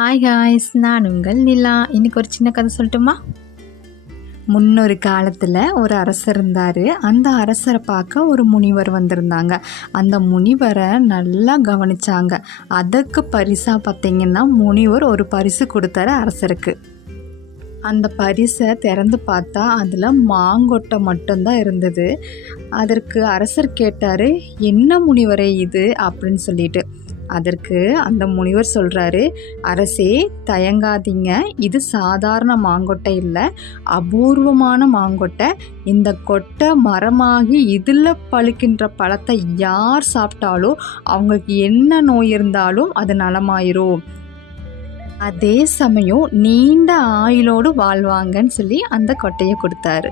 Hi ஹாய்ஸ் நான் உங்கள் நிலா. இன்னைக்கு ஒரு சின்ன கதை சொல்லட்டுமா? முன்னொரு காலத்தில் ஒரு அரசர் இருந்தார். அந்த அரசரை பார்க்க ஒரு முனிவர் வந்திருந்தாங்க. அந்த முனிவரை நல்லா கவனிச்சாங்க. அதுக்கு பரிசாக பார்த்தீங்கன்னா முனிவர் ஒரு பரிசு கொடுத்தாரு அரசருக்கு. அந்த பரிசை திறந்து பார்த்தா அதில் மாங்கொட்டை மட்டும்தான் இருந்தது. அதற்கு அரசர் கேட்டார் என்ன முனிவரே இது? அப்படின்னு சொல்லிட்டு. அதற்கு அந்த முனிவர் சொல்கிறாரு அரசே தயங்காதீங்க. இது சாதாரண மாங்கொட்டை இல்லை. அபூர்வமான மாங்கொட்டை. இந்த கொட்டை மரமாகி இதில் பழுக்கின்ற பழத்தை யார் சாப்பிட்டாலும் அவங்களுக்கு என்ன நோய் இருந்தாலும் அது நலமாயிரும். அதே சமயம் நீண்ட ஆயுளோடு வாழ்வாங்கன்னு சொல்லி அந்த கொட்டையை கொடுத்தாரு.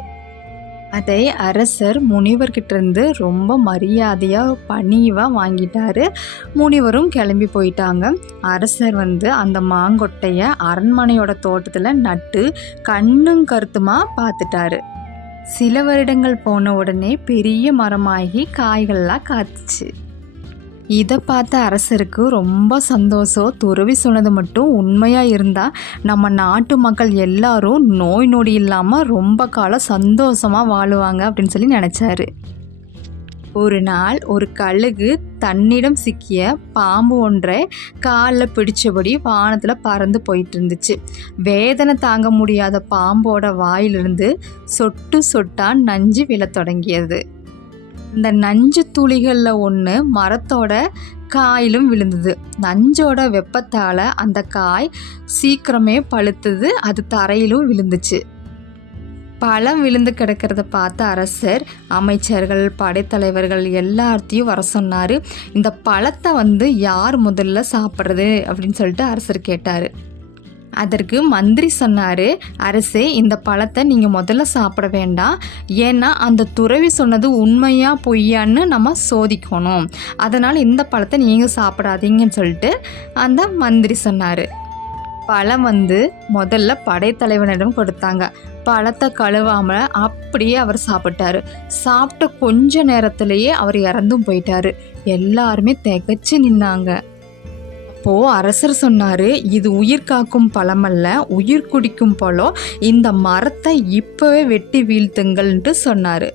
அதை அரசர் முனிவர்கிட்ட இருந்து ரொம்ப மரியாதையாக பணிவாக வாங்கிட்டாரு. முனிவரும் கிளம்பி போயிட்டாங்க. அரசர் வந்து அந்த மாங்கொட்டையை அரண்மனையோட தோட்டத்தில் நட்டு கண்ணும் கருத்துமா பார்த்துட்டாரு சில வருடங்கள் போன உடனே பெரிய மரமாகி காய்கள்லாம் காத்துச்சு இதை பார்த்த அரசருக்கு ரொம்ப சந்தோஷம். துறவி சொன்னது மட்டும் உண்மையாக இருந்தால் நம்ம நாட்டு மக்கள் எல்லாரும் நோய் நொடி இல்லாமல் ரொம்ப காலம் சந்தோஷமாக வாழுவாங்க அப்படின்னு சொல்லி நினச்சாரு. ஒரு நாள் ஒரு கழுகு தன்னிடம் சிக்கிய பாம்பு ஒன்றை காலில் பிடிச்சபடி வானத்தில் பறந்து போயிட்டு இருந்துச்சு. வேதனை தாங்க முடியாத பாம்போட வாயிலிருந்து சொட்டு சொட்டான் நஞ்சு விழத் தொடங்கியது. இந்த நஞ்சு துளிகளில் ஒன்று மரத்தோட காயிலும் விழுந்தது. நஞ்சோட வெப்பத்தால் அந்த காய் சீக்கிரமே பழுத்தது அது தரையிலும் விழுந்துச்சு. பழம் விழுந்து கிடக்கிறத பார்த்த அரசர் அமைச்சர்கள் படைத்தலைவர்கள் எல்லாத்தையும் வர சொன்னார். இந்த பழத்தை வந்து யார் முதல்ல சாப்பிட்றது அப்படின்னு சொல்லிட்டு அரசர் கேட்டார். அதற்கு மந்திரி சொன்னார் அரசே இந்த பழத்தை நீங்கள் முதல்ல சாப்பிட வேண்டாம். ஏன்னா அந்த துறவி சொன்னது உண்மையாக பொய்யான்னு நம்ம சோதிக்கணும். அதனால் இந்த பழத்தை நீங்கள் சாப்பிடாதீங்கன்னு சொல்லிட்டு அந்த மந்திரி சொன்னார். பழம் வந்து முதல்ல படைத்தலைவனிடம் கொடுத்தாங்க. பழத்தை கழுவாமல் அப்படியே அவர் சாப்பிட்டாரு. சாப்பிட்ட கொஞ்ச நேரத்திலேயே அவர் இறந்தும் போயிட்டாரு. எல்லாருமே திகச்சு நின்னாங்க. அப்போது அரசர் சொன்னார் இது உயிர் காக்கும் பழமல்ல உயிர் குடிக்கும் பழம். இந்த மரத்தை இப்போவே வெட்டி வீழ்த்துங்கள்ன்ட்டு சொன்னார்.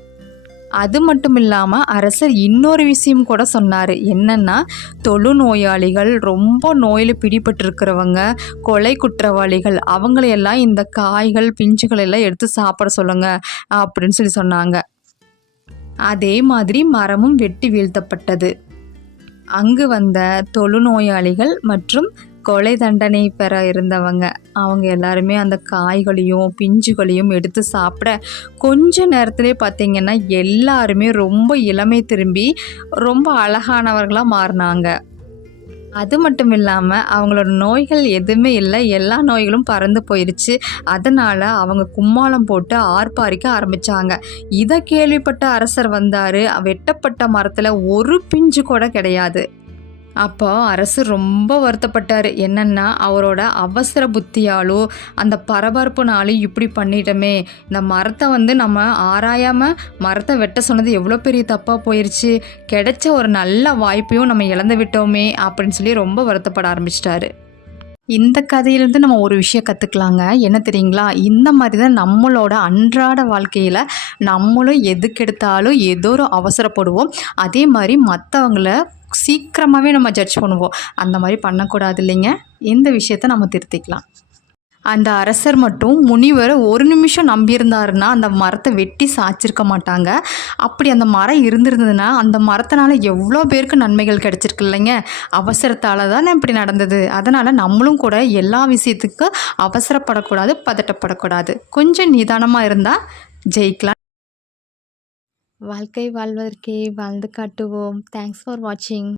அது மட்டும் இல்லாமல் அரசர் இன்னொரு விஷயம் கூட சொன்னார். என்னென்னா தொழு நோயாளிகள் ரொம்ப நோயில் பிடிபட்டிருக்கிறவங்க கொலை குற்றவாளிகள் அவங்களையெல்லாம் இந்த காய்கள் பிஞ்சுகள் எல்லாம் எடுத்து சாப்பிட சொல்லுங்க அப்படின்னு சொல்லி சொன்னாங்க. அதே மாதிரி மரமும் வெட்டி வீழ்த்தப்பட்டது. அங்கு வந்த தொழுநோயாளிகள் மற்றும் கொலை தண்டனை பெற இருந்தவங்க. அவங்க எல்லாருமே அந்த காய்களையும் பிஞ்சுகளையும் எடுத்து சாப்பிட கொஞ்ச நேரத்துலேயே பார்த்திங்கன்னா எல்லாருமே ரொம்ப இளமை திரும்பி ரொம்ப அழகானவர்களாக மாறினாங்க. அது மட்டும் இல்லாமல் அவங்களோட நோய்கள் எதுவுமே இல்லை. எல்லா நோய்களும் பறந்து போயிடுச்சு அதனால் அவங்க கும்மாளம் போட்டு ஆர்ப்பாரிக்க ஆரம்பித்தாங்க இதை கேள்விப்பட்ட அரசர் வந்தார். வெட்டப்பட்ட மரத்தில் ஒரு பிஞ்சு கூட கிடையாது. அப்போ அரசு ரொம்ப வருத்தப்பட்டார். என்னென்னா அவரோட அவசர புத்தியாலோ அந்த பரபரப்புனாலும் இப்படி பண்ணிட்டோமே. இந்த மரத்தை வந்து நம்ம ஆராயாமல் மரத்தை வெட்ட சொன்னது எவ்வளோ பெரிய தப்பாக போயிடுச்சு கிடைச்ச ஒரு நல்ல வாய்ப்பையும் நம்ம இழந்து விட்டோமே அப்படின்னு சொல்லி ரொம்ப வருத்தப்பட ஆரம்பிச்சிட்டாரு. இந்த கதையிலேருந்து நம்ம ஒரு விஷயம் கற்றுக்கலாங்க என்ன தெரியுங்களா? இந்த மாதிரி தான் நம்மளோட அன்றாட வாழ்க்கையில் நம்மளும் எதுக்கெடுத்தாலும் ஏதோ ஒரு அவசரப்படுவோம். அதே மாதிரி மற்றவங்கள சீக்கிரமாகவே நம்ம ஜட்ஜ் பண்ணுவோம். அந்த மாதிரி பண்ணக்கூடாது இல்லைங்க இந்த விஷயத்த நம்ம திருத்திக்கலாம். அந்த அரசர் மட்டும் முனிவர் ஒரு நிமிஷம் நம்பியிருந்தாருன்னா அந்த மரத்தை வெட்டி சாய்ச்சிருக்க மாட்டாங்க. அப்படி அந்த மரம் இருந்திருந்ததுன்னா அந்த மரத்தினால எவ்வளோ பேருக்கு நன்மைகள் கிடச்சிருக்கு இல்லைங்க? அவசரத்தால் தானே இப்படி நடந்தது. அதனால் நம்மளும் கூட எல்லா விஷயத்துக்கும் அவசரப்படக்கூடாது பதட்டப்படக்கூடாது. கொஞ்சம் நிதானமாக இருந்தால் ஜெயிக்கலாம். வாழ்க்கை வாழ்வதற்கே வாழ்ந்து காட்டுவோம். தேங்க்ஸ் ஃபார் வாட்சிங்